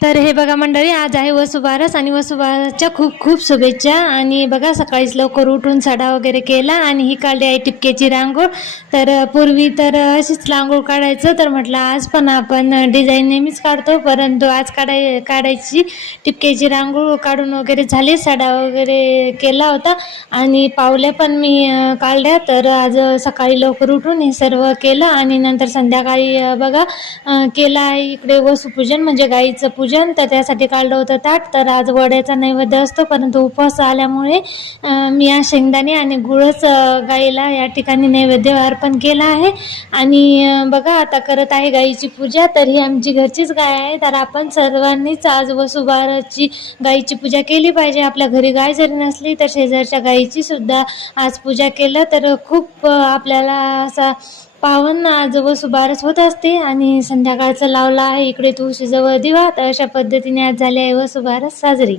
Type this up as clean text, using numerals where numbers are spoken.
तर हे बघा मंडळी, आज आहे वसुबारस आणि वसुबारसच्या खूप खूप शुभेच्छा. आणि बघा सकाळीच लवकर उठून सडा वगैरे केला आणि ही काढली आहे टिपक्याची रांगोळ. तर पूर्वी तर अशीच रांगोळ काढायचं, तर म्हटलं आज पण आपण डिझाईन नेहमीच काढतो, परंतु आज काढायची टिपक्याची रांगोळ काढून वगैरे झाली, सडा वगैरे केला होता आणि पावल्या पण मी काढल्या. तर आज सकाळी लवकर उठून हे सर्व केलं आणि नंतर संध्याकाळी बघा केलं आहे इकडे वसुपूजन म्हणजे गाईचं पूजन. तर त्यासाठी काढलं होतं ताट. तर आज वड्याचा नैवेद्य असतो, परंतु उपवास आल्यामुळे मी आज शेंगदाणे आणि गुळच गाईला या ठिकाणी नैवेद्य अर्पण केला आहे. आणि बघा आता करत आहे गाईची पूजा. तर ही आमची घरचीच गाय आहे, तर आपण सर्वांनीच आज वसुबारसची गाईची पूजा केली पाहिजे. आपल्या घरी गाय जरी नसली तर शेजारच्या गाईची सुद्धा आज पूजा केलं तर खूप आपल्याला असा पावन आज वसुबारस होत असते. आणि संध्याकाळचं लावला आहे इकडे तुळशीजवळ दिवा. तर अशा पद्धतीने आज झाली आहे वसुबारस साजरी.